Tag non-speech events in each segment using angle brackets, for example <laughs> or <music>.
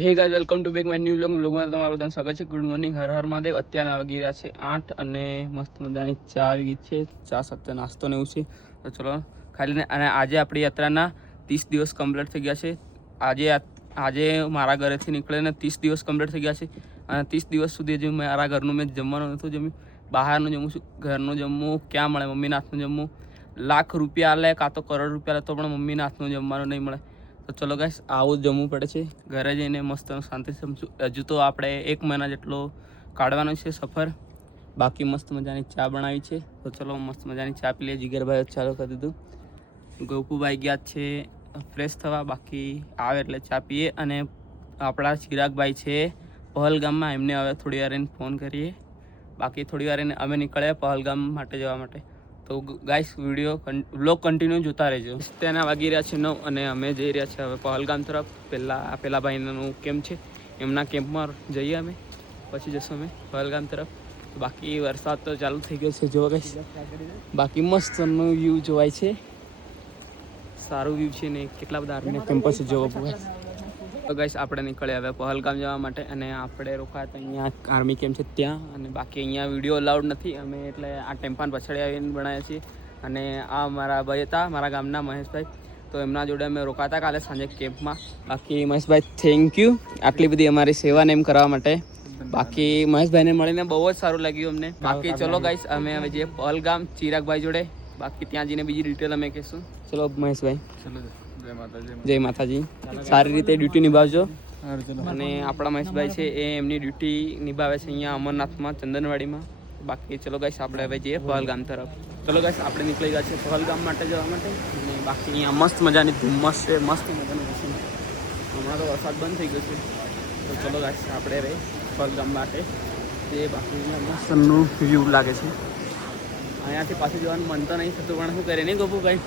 Hey guys welcome to back my new vlog વ્લોગમાં તમારું બધાનું સ્વાગત છે. Good morning Har Har Mahadev. અત્યારે વાગી રહ્યા છે આઠ અને મસ્ત મજાની ચા આવી છે. ચા સાથે નાસ્તો ને એવું છે. તો ચલો ખાલી અને આજે આપણી યાત્રાના ત્રીસ દિવસ કમ્પ્લીટ થઈ ગયા છે. આજે આજે મારા ઘરેથી નીકળીને ત્રીસ દિવસ કમ્પ્લીટ થઈ ગયા છે. અને ત્રીસ દિવસ સુધી હજી મારા ઘરનું મેં જમવાનું નહોતું જમ્યું. બહારનું જમું છું. ઘરનું જમવું, ક્યાં મળે? મમ્મીના હાથનું જમવું. લાખ રૂપિયા લે, કાં તો કરોડ રૂપિયા લે, તો પણ મમ્મીના હાથનું જમવાનું નહીં મળે. તો ચલો ગાઈસ આવું જમવું પડે છે. ઘરે જઈને મસ્ત શાંતિ સમજું હજુ તો આપણે એક મહિના જેટલો કાઢવાનો છે સફર. બાકી મસ્ત મજાની ચા બનાવી છે. તો ચલો મસ્ત મજાની ચા પી લઈએ. જીગરભાઈ ચાલુ કરી દીધું. ગોપુભાઈ ગયા છે ફ્રેશ થવા. બાકી આવે એટલે ચા પીએ. અને આપણા ચિરાગભાઈ છે પહલગામમાં. એમને હવે થોડી વાર એને ફોન કરીએ. બાકી થોડી વાર એને અમે નીકળ્યા પહલગામ માટે જવા માટે. તો ગાઈસ વીડિયો વ્લોગ કન્ટિન્યુ જોતા રહેજો. તેના વાગી રહ્યા છે નવ અને અમે જઈ રહ્યા છીએ હવે પહલગામ તરફ. પહેલાં પેલા ભાઈનું કેમ્પ છે? એમના કેમ્પમાં જઈએ અમે. પછી જશું અમે પહલગામ તરફ. બાકી વરસાદ તો ચાલુ થઈ ગયો છે જોવા ગાઈસ બાકી મસ્તનું વ્યૂ જોવાય છે. સારું વ્યૂ છે ને કેટલા બધા આર્મીના કેમ્પસ જોવા પૂરા તો ગાઈસ આપણે નીકળ્યા હવે પહલગામ જવા માટે અને આપણે રોકાયા હતા અહીંયા આર્મી કેમ્પ છે ત્યાં અને બાકી અહીંયા વીડિયો અલાઉડ નથી. અમે એટલે આ ટેમ્પાન પછાડી આવીને બનાવ્યા છીએ. અને આ મારા ભાઈ હતા મારા ગામના મહેશભાઈ. તો એમના જોડે અમે રોકાતા કાલે સાંજે કેમ્પમાં. બાકી મહેશભાઈ થેન્ક યુ આટલી બધી અમારી સેવાને એમ કરવા માટે. બાકી મહેશભાઈને મળીને બહુ જ સારું લાગ્યું અમને. બાકી ચલો ગાઈશ અમે હવે જે પહલગામ ચિરાગભાઈ જોડે. બાકી ત્યાં જઈને બીજી ડિટેલ અમે કહીશું. ચલો મહેશભાઈ. ચલો જય માતાજી. સારી રીતે ડ્યુટી નિભાવજો. અને આપણા મહેશભાઈ છે એ એમની ડ્યુટી નિભાવે છે અહીંયા અમરનાથમાં, ચંદનવાડીમાં. બાકી ચલો ગાઈસ આપણે હવે જઈએ પહલગામ તરફ. ચલો ગાઈસ આપણે નીકળી ગયા છે પહલગામ માટે જવા માટે. અને બાકી અહીંયા મસ્ત મજાની ધુમ્મસ છે, મસ્ત મજાનું મોસમ હમણાં તો વરસાદ બંધ થઈ ગયો છે. તો ચલો ગાઈસ આપણે રહે પહલગામ માટે તે બાકી મસ્તનું વ્યૂ લાગે છે. અહીંયાથી પાછું જવાનું મન તો નહીં થતું, પણ શું કરે નહીં ગોપુભાઈ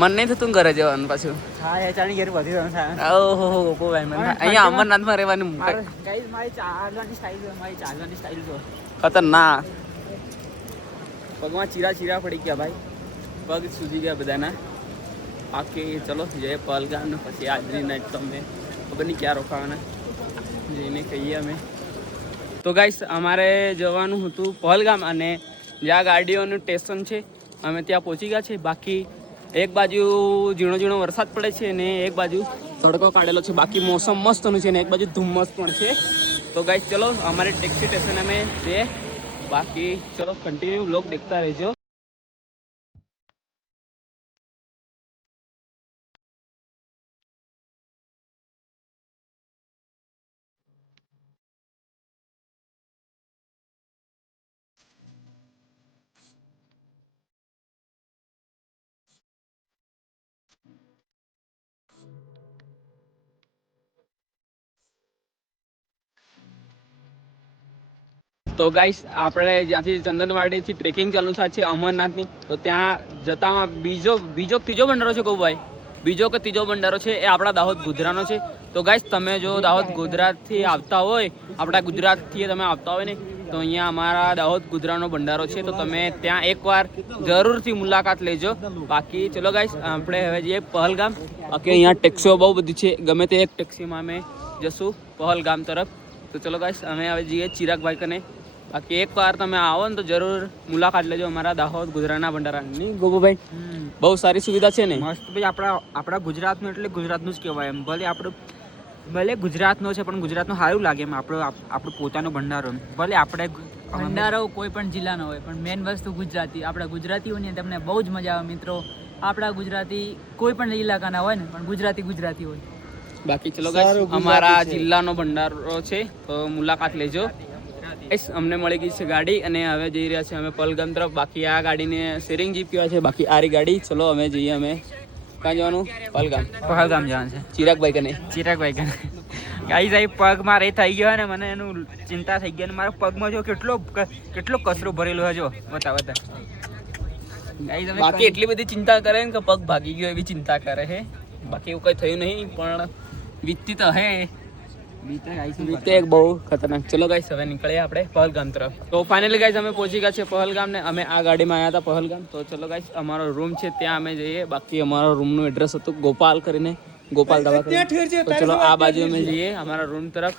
મન નહીં થતું ઘરે જવાનું પાછું. હા એ ચાણી ઘેર વધી રહ્યો છે. ઓહો ગોપુભાઈ મને અહીંયા અમરનાથમાં રહેવાનું ગાઈસ મારી ચાલવાની સ્ટાઈલ મારી ચાલવાની સ્ટાઈલ છે ખતરનાક. પગમાં ચીરા ચીરા પડી ગયા ભાઈ. પગ સૂજી ગયા બધાના. બાકી ચલો જઈએ પહલગામ ને પછી આજની નાઈટ તો અમે ખબર નહીં ક્યાં રોકાવાના. જઈને કહીએ અમે. તો ગાઈસ અમારે જવાનું હતું પહલગામ અને જ્યાં ગાડીઓનું સ્ટેશન છે અમે ત્યાં પહોંચી ગયા છે બાકી એક બાજુ ઝીણો ઝીણો વરસાદ પડે છે ને એક બાજુ તડકો કાઢેલો છે. બાકી મોસમ મસ્તનું છે ને એક બાજુ ધુમ્મસ પણ છે. તો ગાઈસ ચલો, અમારે ટેક્સી સ્ટેશન અમે છે. બાકી, ચલો કન્ટિન્યુ લોક દેખતા રહેજો. તો ગાઈસ આપણે જ્યાંથી ચંદનવાડીથી ટ્રેકિંગ ચાલુ થાય છે અમરનાથની, તો ત્યાં જતાં બીજો બીજો ત્રીજો બંડારો છે ભાઈ બીજો કે ત્રીજો બંડારો છે એ આપણા દાહોદ ગોધરાનો છે. તો ગાઈસ તમે જો દાહોદ ગુજરાતથી આવતા હોય, આપણા ગુજરાતથી તમે આવતા હોય ને, તો અહીંયા અમારા દાહોદ ગુજરાતનો ભંડારો છે. તો તમે ત્યાં એકવાર જરૂરથી મુલાકાત લેજો. બાકી ચલો ગાઈસ આપણે હવે જઈએ પહલગામ. બાકી અહીંયા ટેક્સીઓ બહુ બધી છે. ગમે તે એક ટેક્સીમાં અમે જશું પહલગામ તરફ. તો ચલો ગાઈસ અમે હવે જઈએ ચિરાગભાઈ કને. બાકી એક વાર તમે આવો ને તો જરૂર મુલાકાત લેજો અમારા દાહોદ ગુજરાતના ભંડારાની. ગોપુભાઈ બહુ સારી સુવિધા છે ને? મસ્ત ભાઈ આપણા આપણા ગુજરાતનું એટલે ગુજરાતનું જ કહેવાય એમ. ભલે આપણું ભલે ગુજરાતનો છે પણ ગુજરાતનું સારું લાગે એમ આપણો આપણું પોતાનો ભંડારો ભલે આપણે ભંડારો કોઈ પણ જિલ્લાનો હોય પણ મેન વસ્તુ ગુજરાતી. આપણા ગુજરાતીઓની તમને બહુ જ મજા આવે મિત્રો. આપણા ગુજરાતી કોઈ પણ ઇલાકાના હોય ને પણ ગુજરાતી ગુજરાતી હોય. બાકી ચલો અમારા જિલ્લાનો ભંડારો છે તો મુલાકાત લેજો. Guys, અમને મળી ગઈ છે ગાડી અને હવે જઈ રહ્યા છે અમે પલગામ તરફ. બાકી આ ગાડીને શેરિંગ જીપ કહેવાય છે બાકી આરી ગાડી. ચલો અમે જઈએ અમે. ક્યાં જવાનું? પલગામ. પહલગામ જવાનું છે. ચિરાગભાઈ કને? ચિરાગભાઈ કને. ગાઈસ જાય પગ મારે થઈ ગયો ને મને એનું ચિંતા થઈ ગઈ અને મારા પગમાં જો કેટલો કેટલો કચરો ભરેલો હજો બતા બતા. બાકી એટલી બધી ચિંતા કરે ને કે પગ ભાગી ગયો એવી ચિંતા કરે છે બાકી એવું કઈ થયું નહીં પણ વીતતી તો હે. એક બહુ ખતરનાક. ચલો ગાઈસ હવે નીકળીએ આપણે પહલગામ તરફ. તો ફાઇનલી ગાઈસ અમે પહોંચી ગયા છે પહલગામ ને અમે આ ગાડીમાં આવ્યા હતા પહલગામ. તો ચલો ગાઈસ અમારો રૂમ છે ત્યાં અમે જઈએ. બાકી અમારો રૂમનું એડ્રેસ હતું ગોપાલ કરીને. ગોપાલ દવા તો ચલો આ બાજુ અમે જઈએ અમારા રૂમ તરફ.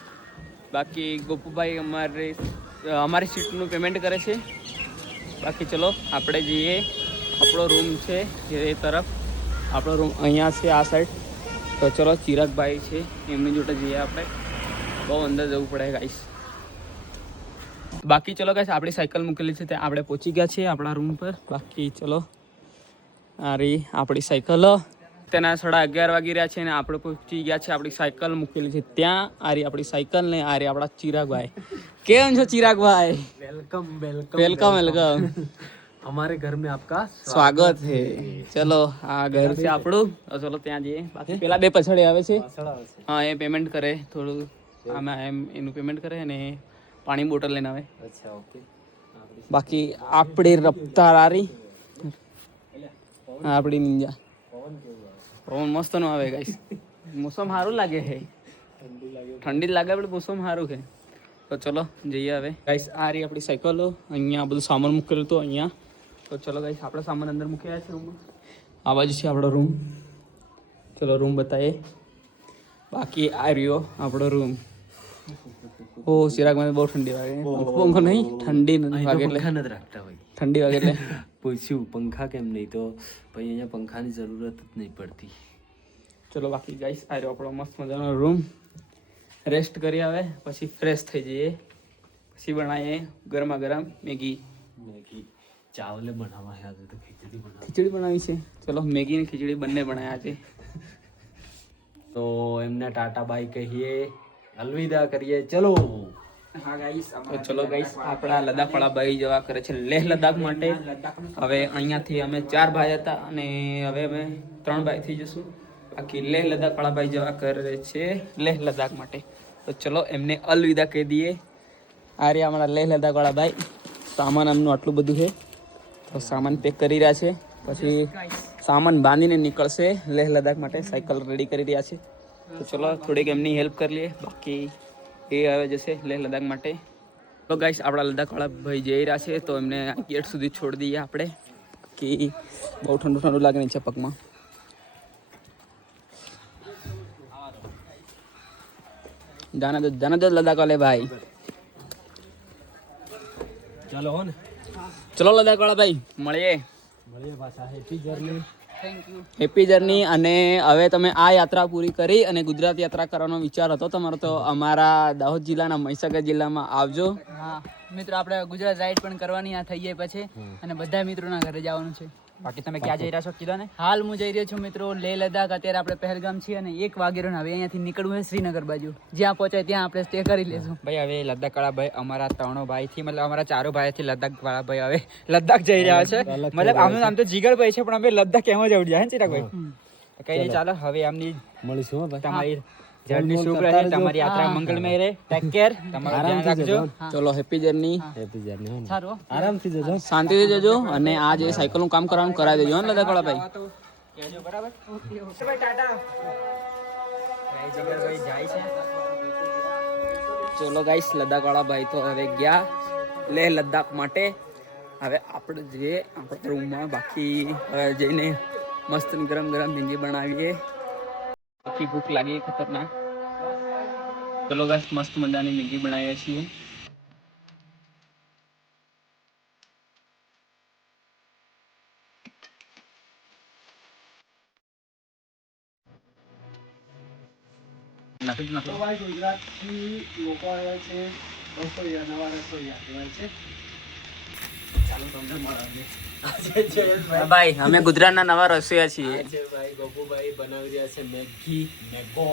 બાકી ગોપુભાઈ અમારે અમારી સીટનું પેમેન્ટ કરે છે. બાકી ચલો આપણે જઈએ. આપણો રૂમ છે એ તરફ. આપણો રૂમ અહીંયા છે આ સાઈડ તો ચલો ચિરાગભાઈ છે એમની જોડે જઈએ આપણે. બહુ અંદર જવું પડે ગાઈસ બાકી ચલો ગાઈસ આપણી સાયકલ મૂકેલી છે ત્યાં આપણે પહોંચી ગયા છીએ આપણા રૂમ પર બાકી ચલો આ રહી આપણી સાયકલ તેના સાડા અગિયાર વાગી રહ્યા છે અને આપણે પહોંચી ગયા છે આપણી સાયકલ મૂકેલી છે ત્યાં આ રહી આપણી સાયકલ ને આ રહી આપણા ચિરાગભાઈ કેમ છો ચિરાગભાઈ वेलकम वेलकम વેલકમ વેલકમ हमारे घर में आपका સ્વાગત છે ચલો આ ઘર છે આપણું તો ચલો ત્યાં જઈએ બાકી પેલા બે પછાડી આવે છે હા એ પેમેન્ટ કરે થોડું આમાં એમ એનું પેમેન્ટ કરે અને પાણી બોટલ લઈને આવે. અચ્છા ઓકે બાકી આપણી રફતાર આરી આપણી નિંજા. પવન મસ્ત નો આવે ગાઈસ મોસમ સારું લાગે છે. ઠંડી લાગે. આપણે મોસમ સારું છે. તો ચલો જઈએ હવે. ગાઈસ આ રહી આપણી સાયકલો અહીંયા બધું સામાન મૂકેલું હતું અહીંયા. તો ચલો ગાઈસ આપણે સામાન અંદર મૂકી છે રૂમમાં. આવા બાજુ છે આપણો રૂમ ચલો રૂમ બતાવીએ. બાકી આ રહ્યો આપણો રૂમ ઓ ચિરાગમાં બહુ ઠંડી વાગે. પંખો નહીં ઠંડી નથી વાગે એટલે. પંખા નથી રાખતા ભાઈ. ઠંડી વાગે એટલે. <laughs> પૂછ્યું પંખા કેમ નહીં? તો ભાઈ અહીંયા પંખાની જરૂરત જ નહીં પડતી. ચલો બાકી ગાઈસ આ રહ્યો આપણો મસ્ત મજાનો રૂમ રેસ્ટ કરી આવે પછી ફ્રેશ થઈ જઈએ. પછી બનાવીએ ગરમા ગરમ મેગી. મેગી. ચાવલે બનાવવા છે આજે તો ખીચડી બનાવી ખીચડી બનાવી છે. ચલો મેગી ને ખીચડી બંને બનાવ્યા છે. <laughs> તો એમને ટાટા બાય કહીએ. અલવિદા કરીએ. ચલો. ચલો ગાઈસ આપણા લદ્દાખ વાળા ભાઈ જવા કરે છે લેહ લદ્દાખ માટે. હવે અહીંયાથી અમે ચાર ભાઈ હતા અને હવે અમે ત્રણ ભાઈ થઈ જશું. બાકી લેહ લદ્દાખ વાળા ભાઈ જવા કરે છે લેહ લદ્દાખ માટે. તો ચલો એમને અલવિદા કહી દઈએ. આ રહ્યા અમારા લેહ લદ્દાખ વાળા ભાઈ. સામાન એમનું આટલું બધું છે. તો સામાન પેક કરી રહ્યા છે. પછી સામાન બાંધીને નીકળશે લેહ લદ્દાખ માટે. સાયકલ રેડી કરી રહ્યા છે. તો ચલો થોડીક એમની હેલ્પ કરી લઈએ. બાકી એ હવે જશે લેહ લદ્દાખ માટે. તો ગાઈસ આપણા લદ્દાખવાળા ભાઈ જઈ રહ્યા છે તો એમને ગેટ સુધી છોડી દઈએ આપણે. કે બહુ ઠંડુ ઠંડુ લાગે છે પગમાં જાના દો જાના દો લદ્દાખ વાલે ભાઈ. ચલો હો ને. ચલો લદ્દાખ વાળા ભાઈ મળીએ. મળીએ પાછા. હેપી જર્ની હેપી જર્ની અને હવે તમે આ યાત્રા પૂરી કરી અને ગુજરાત યાત્રા કરવાનો વિચાર હતો તમારો તો અમારા દાહોદ જિલ્લાના મહીસાગર જિલ્લામાં આવજો. હા મિત્રો આપણે ગુજરાત રાઈડ પણ કરવાની આ થઈ જાય પછી અને બધા મિત્રોના ઘરે જવાનું છે. બાકી તમે ક્યાં જઈ રહ્યા છો કીધો ને હાલ હું જઈ રહ્યો છું મિત્રો લેહ લદ્દાખ. અત્યારે આપણે પહેલગામ છીએ અને એક વાગેરો હવે અહીંયાથી નીકળવું છે શ્રીનગર બાજુ. જ્યાં પહોંચાય ત્યાં આપણે સ્ટે કરી લેશું. ભાઈ હવે લદ્દાખ વાળા ભાઈ અમારા ત્રણો ભાઈ થી મતલબ અમારા ચારો ભાઈ થી લદ્દાખ વાળા ભાઈ હવે લદ્દાખ જઈ રહ્યા છે. મતલબ આમનું નામ તો જીગર ભાઈ છે પણ અમે લદ્દાખ કેમ જ ઉડી જાય ને ચિરાગ ભાઈ કઈ નહીં ચાલો. હવે આમની મળીશું તમારી જર્ની શુભ રહે તમારી યાત્રા મંગળમય રહે. ટેક કેર તમારું ધ્યાન રાખજો. ચલો હેપી જર્ની હેપી જર્ની સારું આરામથી જજો. શાંતિથી જજો અને આ જે સાયકલનું કામ કરવાનું કરાવી દેજો ને લદા ભાઈ કેજો બરાબર? ભાઈ ટાટા ભાઈ જીગર ભાઈ જાય છે. ચલો ગાઈસ લદ્દાખ ભાઈ તો હવે ગયા લેહ લદ્દાખ માટે. હવે આપણે જે આપણા રૂમમાં બાકી જઈને મસ્ત ગરમ ગરમ ભીંજી બનાવીએ. બાકી ભૂખ લાગી ખતરનાક. ચલો ગાઈસ મસ્ત મજાની મેગી બનાવીએ છીએ. ગુજરાતથી લોકો આવ્યા છે રસોઈયા નવા રસોઈયા કહેવાય છે. ભાઈ અમે ગુજરાતના નવા રસોઈયા છીએ. આજે ભાઈ ગોપુભાઈ બનાવી રહ્યા છે મેગી મેગો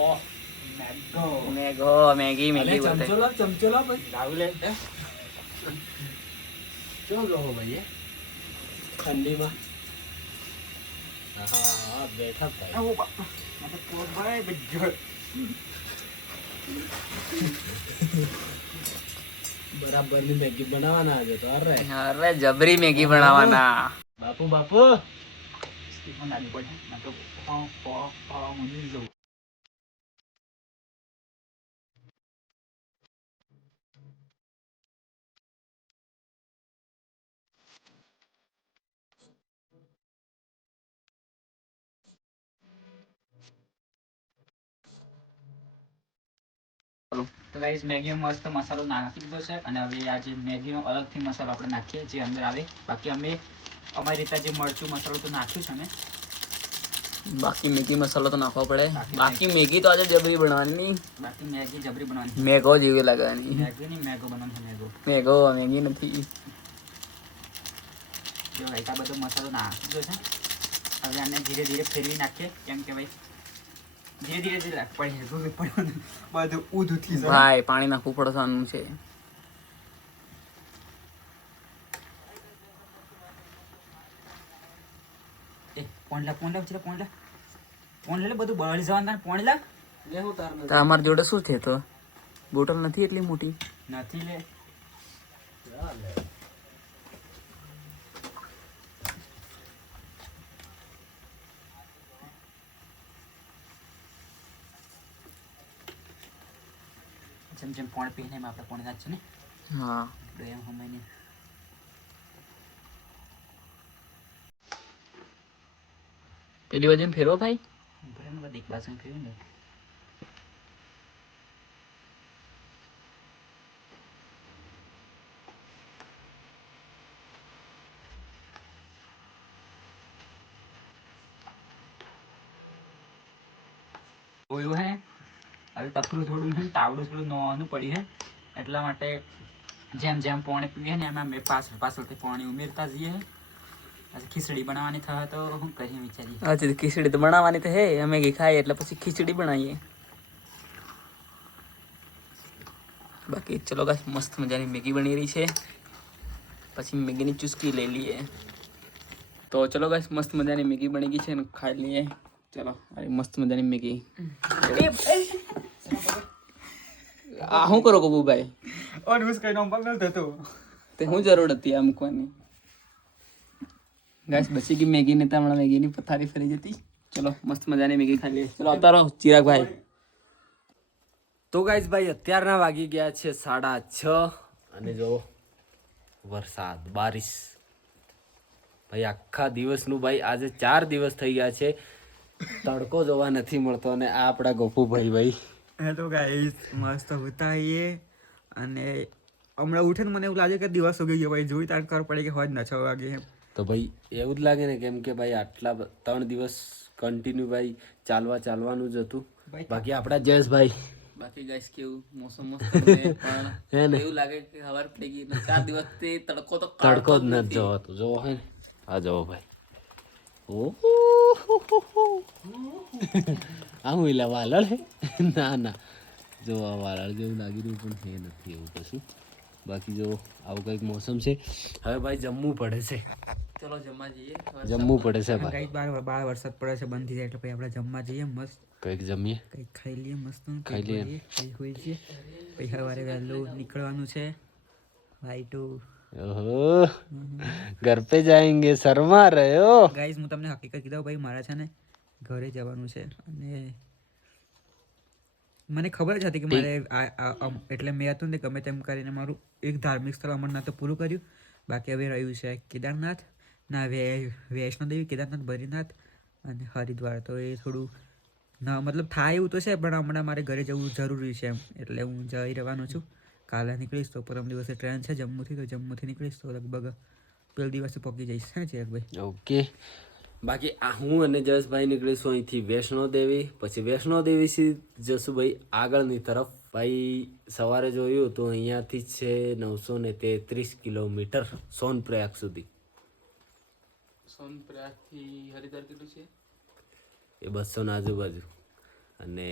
મેગો. મેગો મેગી મેગી અલે, બોલતે ચમચો લો ચમચો લો ભાઈ. લાવ લે. કેમ રહો ભાઈ એ? ઠંડીમાં. હા હા બેઠા ભાઈ. બરાબરની મેગી બનાવવાના આજે તો અરે. અરે જબરી મેગી બનાવવાના. બાપુ બાપુ. તો ગાઈસ મેગીમાં મસ્ત મસાલો નાખી દીધો છે અને હવે આ જે મેગીનો અલગથી મસાલો આપણે નાખીએ જે અંદર આવે. બાકી અમે અમારી રીતે જે મરચું મસાલો તો નાખ્યું છે અમે બાકી મેગી મસાલો તો નાખવો પડે. બાકી મેગી. તો આજે જબરી બનાવવાની. બાકી મેગી જબરી બનાવવાની. મેગો જેવી લાગવાની. મેગી નહીં મેગો બનાવવાનું મેગો. મેગો મેગી નથી. જો ભાઈ આ બધો મસાલો નાખી દીધો છે. હવે આને ધીરે ધીરે ફેરવી નાખીએ. કેમ કે ભાઈ ધીરે ધીરે ધીરે પડી જશે. બધું ઊંધું થઈ જાય. ભાઈ પાણી નાખવું પડવાનું છે. એ પોણલા પોંડલા છે પોંડલા પોંડલા બધું બળી જવાનું તારે તો અમારી જોડે શું છે તો? બોટલ નથી એટલી મોટી? નથી લે. જેમ જેમ પોણ પીને એમ આપણે પોણી નાખીએ ને હા. આપણે એમ હમાઈને. પેલી બાજુ ફેરવો ભાઈ? એક બાજુ કર્યું ને જોયું હે હવે થોડું છે તાવડું થોડું નોનું પડ્યું છે. એટલા માટે જેમ જેમ પાણી પીએ ને એમ અમે પાછળ પાછળથી પાણી ઉમેરતા જઈએ. ખીચડી બનાવવાની થાય તો શું કરીએ વિચારીએ? ખીચડી તો બનાવવાની તો હે અમે ઘી ખાઈએ એટલે પછી ખીચડી બનાવીએ. બાકી ચલો ગાઈસ મસ્ત મજાની મેગી બની રહી છે. પછી મેગીની ચુસ્કી લઈ લઈએ. તો ચલો ગાઈસ મસ્ત મજાની મેગી બની ગઈ છે ને ખાઈ લઈએ. ચલો અરે મસ્ત મજાની મેગી. આ શું કરો કબુભાઈ ઓન મિસ કઈ નોમ પગલ થતો તે હું જરૂર હતી આ મૂકવાની? ગાઈસ બચી ગઈ મેગી ને તમારા મેગી ની પથારી ફરી જતી. ચલો મસ્ત મજાની મેગી ખાઈ લઈએ. ચલો અતારો ચિરાગભાઈ. તો ગાઈસ ભાઈ અત્યારના વાગી ગયા છે સાડા છ અને જો વરસાદ બારિશ. ભાઈ આખા દિવસનું ભાઈ આજે ચાર દિવસ થઈ ગયા છે. તડકો જોવા નથી મળતો અને આ આપણા ગોપુભાઈ ભાઈ. હેલો ગાઈસ મસ્ત હોતા એ અને હમણાં ઉઠેને મને એવું લાગે કે દિવસ ઉગી ગયો ભાઈ જોઈ તાર ખબર પડે કે હોય ન છ વાગે એમ. તો ભાઈ એવું જ લાગે ને કેમ કે ભાઈ આટલા ત્રણ દિવસ કન્ટિન્યુ ભાઈ ચાલવા ચાલવાનું જ હતું. બાકી આપણા જયેશભાઈ. બાકી ગાઈસ કેવું? મોસમ મસ્ત પણ એવું લાગે કે હવાર પડી ગઈ ચાર દિવસથી તડકો તો તડકો જ નથી જોવાતો. જોવો હે ને? આ જવો ભાઈ. આ હું એલા વાલળ હે? ના ના. જો આ વાલળ જેવું લાગી રહ્યું પણ હે નથી એવું કશું. બાકી જો આવું કંઈક મોસમ છે. હવે ભાઈ જમવું પડે છે. ચલો જમવા જઈએ. જમવું પડે છે ભાઈ. બાર બાર વરસાદ પડે છે બંધ થઈ જાય એટલે પછી આપણે જમવા જઈએ મસ્ત. કંઈક જમીએ. કંઈક ખાઈ લઈએ મસ્ત. ખાઈ લઈએ. હોઈ જઈએ પછી સવારે વહેલું નીકળવાનું છે. ભાઈ ટુ ઓહો. ઘર પે જાયેંગે શર્મા રહ્યો હો. ગાઈસ હું તમને હકીકત કીધું ભાઈ મારે છે ને ઘરે જવાનું છે અને મને ખબર જ હતી કે મારે એટલે મેં હતું ને ગમે તેમ કરીને મારું એક ધાર્મિક સ્થળ અમરનાથ તો પૂરું કર્યું. બાકી હવે રહ્યું છે કેદારનાથ. ના વે વૈષ્ણોદેવી કેદારનાથ બદ્રીનાથ અને હરિદ્વાર. તો એ થોડું ના મતલબ થાય એવું તો છે પણ હમણાં મારે ઘરે જવું જરૂરી છે એમ. એટલે હું જઈ રહેવાનો છું. કાલે નીકળીશ તો પરમ દિવસે ટ્રેન છે જમ્મુથી તો જમ્મુથી નીકળીશ તો લગભગ પેલ દિવસે પહોંચી જઈશ. હે ચિરાગભાઈ? ઓકે. બાકી આ હું અને જયેશભાઈ નીકળીશું અહીંથી વૈષ્ણો દેવી પછી વૈષ્ણો દેવીથી જશું ભાઈ આગળની તરફ. ભાઈ સવારે જોયું તો અહીંયાથી છે નવસો ને તેત્રીસ કિલોમીટર સોનપ્રયાગ સુધી. સોનપ્રયાગથી હરિદ્વાર કેટલું છે? એ બસો ને આજુબાજુ. અને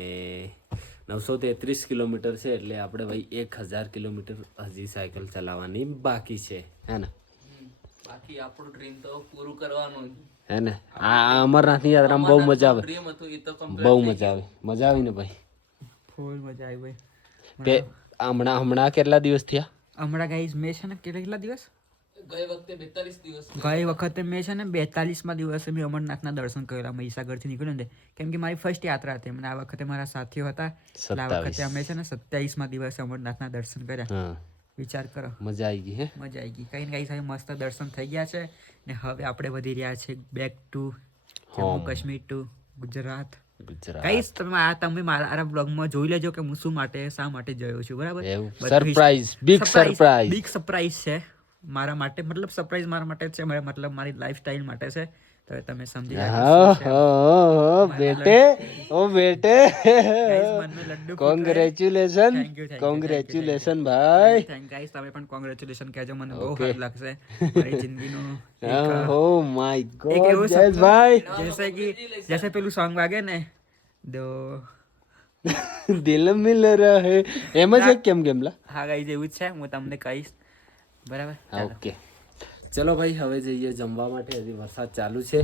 નવસો તેત્રીસ કિલોમીટર છે એટલે આપણે ભાઈ એક હજાર કિલોમીટર હજી સાયકલ ચલાવવાની બાકી છે. હે ને? બાકી આપણું ડ્રીમ તો પૂરું કરવાનું હે ને? આ અમરનાથની યાત્રામાં બહુ મજા આવે. ડ્રીમ હતું એ તો બહુ મજા આવે. મજા આવી ને ભાઈ? ફૂલ મજા આવી ભાઈ. તે હમણાં હમણાં કેટલા દિવસ થયા? હમણાં ગાઈઝ મેં છે ને કેટલા કેટલા દિવસ? ગઈ વખતે બેતાલીસ દિવસ ગઈ વખતે મેં છે ને બેતાલીસમાં દિવસે મેં અમરનાથના દર્શન કરેલા મહીસાગરથી નીકળ્યો ને કેમ કે મારી ફર્સ્ટ યાત્રા હતી. મને આ વખતે મારા સાથીઓ હતા. આ વખતે અમે છે ને સત્યાવીસમાં દિવસે અમરનાથના દર્શન કર્યા. વિચાર કરો. મજા આવી ગઈ હે? મજા આવી ગઈ. કઈ ને કઈ સાહેબ મસ્ત દર્શન થઈ ગયા છે. ને હવે આપણે વધી રહ્યા છે back to Jammu Kashmir to Gujarat. Guys તમે આ તમે મારા બ્લોગમાં જોઈ લેજો કે હું શું માટે શા માટે જયો છું. બરાબર? Surprise big surprise big surprise છે. મારા માટે મતલબ સરપ્રાઈઝ મારા માટે છે મારા મતલબ મારી લાઈફસ્ટાઈલ માટે છે. તો તમે સમજી જાઓ બેટે ઓ બેટે. કોંગ્રેચ્યુલેશન કોંગ્રેચ્યુલેશન ભાઈ. થેન્ક ગાઈસ તમે પણ કોંગ્રેચ્યુલેશન કહેજો. મને બહુ. સારું લાગશે મારી <laughs> જિંદગીનો ઓ માય ગોડ જયેશ ભાઈ. જૈસે કે જૈસે પેલું સોંગ વાગે ને દો. <laughs> દિલ મિલ રહે. એમ જ કેમ કેમલા હા ગાઈસ એવું જ છે. હું તમને કહીશ. બરાબર? ઓકે. ચલો ભાઈ હવે જઈએ જમવા માટે. હજી વરસાદ ચાલુ છે.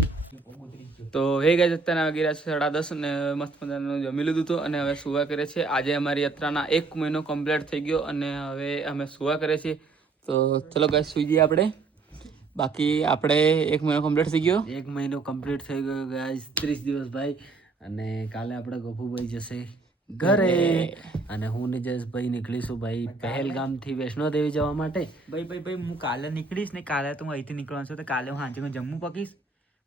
તો હે ગાય અત્યારના વાગી રહ્યા છે સાડા દસ અને મસ્ત મજાનું જમી લીધું હતું અને હવે સુવા કરે છે. આજે અમારી યાત્રાના એક મહિનો કમ્પ્લીટ થઈ ગયો અને હવે અમે સુવા કરે છીએ. તો ચલો ગાય સુઈ જઈએ આપણે. બાકી આપણે એક મહિનો કમ્પ્લીટ થઈ ગયો. એક મહિનો કમ્પ્લીટ થઈ ગયો ગાય ત્રીસ દિવસ ભાઈ. અને કાલે આપણે ગફુભાઈ જશે. ઘરે અને હું ને જયેશભાઈ નીકળીશું ભાઈ પહેલગામથી વૈષ્ણો દેવી જવા માટે. ભાઈ ભાઈ ભાઈ હું કાલે નીકળીશ ને કાલે તો હું અહીંથી નીકળવાનું છું તો કાલે હું સાંજે જમ્મુ પકીશ.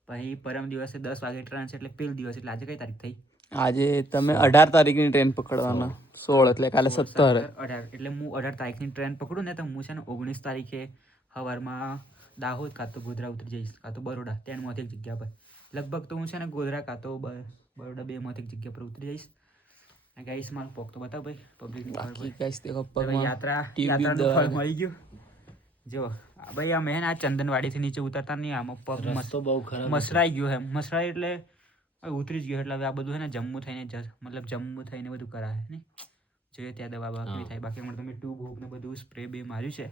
પછી પરમ દિવસે દસ વાગે ટ્રેન છે એટલે પેલ દિવસ એટલે આજે કઈ તારીખ થઈ? આજે તમે અઢાર તારીખની ટ્રેન પકડવાના. સોળ. એટલે કાલે સત્તર. અઢાર. એટલે હું અઢાર તારીખની ટ્રેન પકડું ને તો હું છે ને ઓગણીસ તારીખે સવારમાં દાહોદ કાં તો ગોધરા ઉતરી જઈશ કાં તો બરોડા ત્રણમાંથી એક જગ્યા પર. લગભગ તો હું છે ને ગોધરા કાં તો બ- બરોડા બેમાંથી એક જગ્યા પર ઉતરી જઈશ. ગાઈસ મારો પોક તો બતાવ ભાઈ પબ્લિક બાકી ગાઈસ દેખો પગમાં યાત્રા યાત્રાનું ફળ મળી ગયું. જો ભાઈ આ મેન ને આ ચંદનવાડીથી નીચે ઉતરતા નહીં આમાં પગ મસ્તો બહુ ખરાબ મસરાઈ ગયો એમ મસરાઈ એટલે ઉતરી જ ગયો એટલે હવે આ બધું હે ને જમ્મુ થઈને જ મતલબ જમ્મુ થઈને બધું કરાય ને. જોઈએ ત્યાં દવા બાકી થાય. બાકી મને તમે ટ્યુબ હોક ને બધું સ્પ્રે બે માર્યું છે.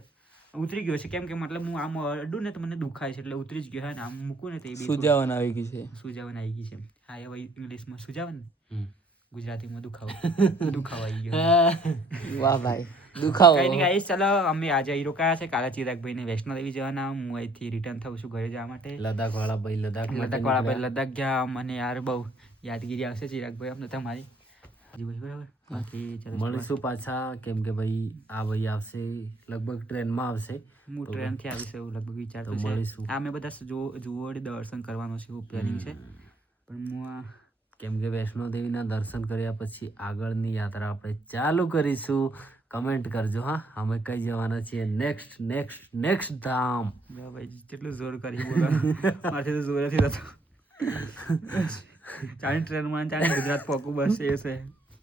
ઉતરી ગયો છે. કેમ કે મતલબ હું આમ અડું ને તો મને દુખાય છે એટલે ઉતરી જ ગયો હે ને. આમ મૂકું ને તો એ બી સુજાવન આવી ગઈ છે. સુજાવન આવી ગઈ છે. હા એ ઇંગ્લિશમાં સુજાવન હમ. ગુજરાતીમાં દુખાવો. <laughs> દુખાવો આવી ગયો. વાહ ભાઈ દુખાવો. કઈ નહીં ગાઈસ ચાલો અમે આજે હીરો કયા છે? કાલે ચિરાગભાઈ ને વૈષ્ણો દેવી જવાના. હું અહીંથી રિટર્ન થઉં છું ઘરે જવા માટે. લદાખ વાળા ભાઈ લદાખ લદ્દાખ વાળા ભાઈ લદ્દાખ ગયા. મને યાર બહુ યાદગીરી આવશે ચિરાગભાઈ અમને તમારી. મળીશું પાછા. કેમ કે ભાઈ આ ભાઈ આવશે લગભગ ટ્રેનમાં આવશે. હું ટ્રેનથી આવીશ એવું લગભગ વિચારતો મળીશું. આ બધા જુઓ દર્શન કરવાનું છે એવું પ્લાનિંગ છે. પણ હું આ કેમ કે વૈષ્ણો દેવીના દર્શન કર્યા પછી આગળની યાત્રા આપણે ચાલુ કરીશું. કમેન્ટ કરજો હા. અમે કઈ જવાના છીએ? નેક્સ્ટ નેક્સ્ટ નેક્સ્ટ ધામ. ભાઈ કેટલું જોર કરી બોલો. તો જોર નથી થતો. ચાલી ટ્રેનમાં ચાલી ગુજરાત પોકું બસ એ છે.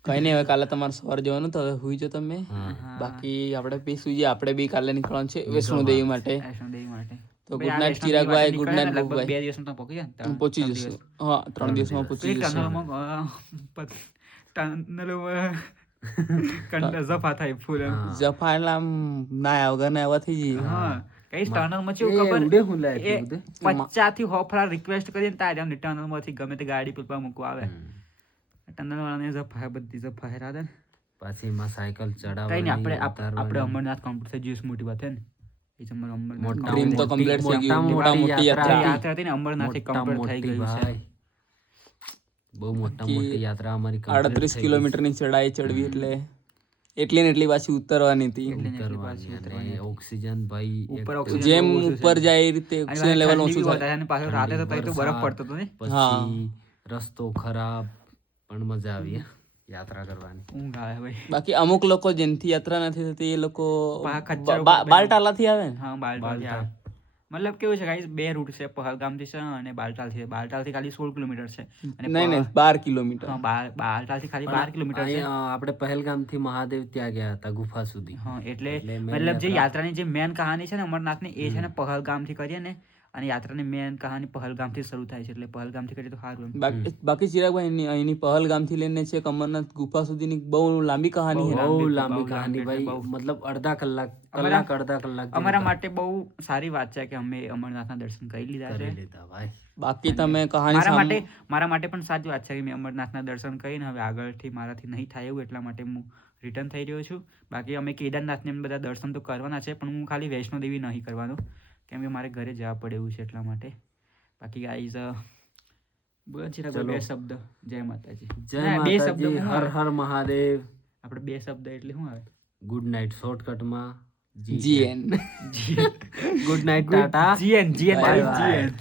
કઈ નહીં હવે કાલે તમારે સવાર જવાનું તો હવે હુઈ જો તમે. હા. બાકી આપણે પી સુઈએ જઈએ આપણે બી કાલે નીકળવાનું છે વૈષ્ણો દેવી માટે. વૈષ્ણો દેવી માટે. તો ગુડ નાઇટ ચિરાગ ભાઈ ગુડ દેવી ચિરાગભાઈ, માટે good નીકળે night ને લગભગ બે દિવસમાં તો પહોંચી જાય પહોંચી જશે હા ત્રણ દિવસમાં પહોંચી જશે ટનલમાં કંડ- ઝફા થાય ફૂલ જફા એટલે આમ ના આવ્યા ના આવ્યા થઈ જઈએ. હા કઈ ટનલમાં કેવું એ ખબર? ઉડે હું લાય પચાસથી હોફરા રિક્વેસ્ટ કરીને તારે આમ ટનલમાંથી ગમે તે ગાડી પર મૂકવા આવે. ટનલ વાળાને જફા બધી જફા હેરા દે ને. પછી માં સાયકલ કઈ આપણે આપણે અમરનાથ કમ્પ્લીટ થઈ મોટી વાત હે ને. એ જ અમારું અમરનાથ તો મોટી- થઈ ગયું. મોટા મોટા મોટી યાત્રા. યાત્રા હતી ને અમરનાથ કમ્પ્લીટ થઈ મોટી છે બહુ મોટા મોટી યાત્રા અમારી complete આડત્રીસ થઈ ગઈ. કિલોમીટરની ચડાઈ ચડવી એટલે એટલી ને એટલી પાછી ઉતરવાની હતી. ઓક્સિજન ભાઈ ઉપર ઓક્સિજન જેમ. ઉપર જાય એ રીતે ઓક્સિજન લેવલ ઓછું થાય અને પાછું રાતે તો તો બરફ પડતો હતો ને પછી રસ્તો ખરાબ પણ મજા આવી યાત્રા કરવાની. ઊંઘ આવે ભાઈ. બાકી અમુક લોકો જેનથી યાત્રા નથી થતી એ લોકો બાલટાલાથી આવે ને? હા બાલટાલ. મતલબ કેવું છે ગાઈસ બે રૂટ છે પહલગામથી છે અને બાલટાલથી બાલટાલથી ખાલી સોળ કિલોમીટર છે. અને નહીં નહીં બાર કિલોમીટર. હા, બાલ- બાલટાલથી ખાલી બાર કિલોમીટર છે. આપણે પહેલગામથી મહાદેવ ત્યાં ગયા હતા ગુફા સુધી. હા એટલે મતલબ જે યાત્રા- યાત્રાની જે મેન કહાની છે ને અમરનાથની એ છે ને પહલગામથી કરીએ ને અને યાત્રાની મેન કહાની પહલગામથી શરૂ થાય છે એટલે પહલગામથી કરીએ તો સારું બાકી ચિરાગભાઈ એની અહીંની પહલગામ લઈને છે અમરનાથ ગુફા સુધીની બહુ લાંબી કહાની બહુ લાંબી- કહાની ભાઈ. મતલબ અડધા કલાક કલાક અડધા કલાક અમારા માટે બહુ સારી વાત છે કે અમે અમરનાથના દર્શન કરી લીધા છે. કરી લીધા ભાઈ. બાકી તમે કહાની મારા માટે મારા માટે પણ સાચી વાત છે કે મેં અમરનાથના દર્શન કરીને હવે આગળથી મારાથી નહીં થાય એવું એટલા માટે હું રિટર્ન થઈ રહ્યો છું. બાકી અમે કેદારનાથને એમ બધા દર્શન તો કરવાના છે પણ હું ખાલી વૈષ્ણો દેવી નહીં કરવાનું. કેમ કે મારે ઘરે જવા પડે એવું છે એટલા માટે. બાકી ગાઈઝ બોલો છે બે શબ્દ. જય માતાજી. જય બે શબ્દ હર હર મહાદેવ. આપણે બે શબ્દ એટલે શું આવે? Good night શોર્ટકટમાં GN good night tata. GN GN. GN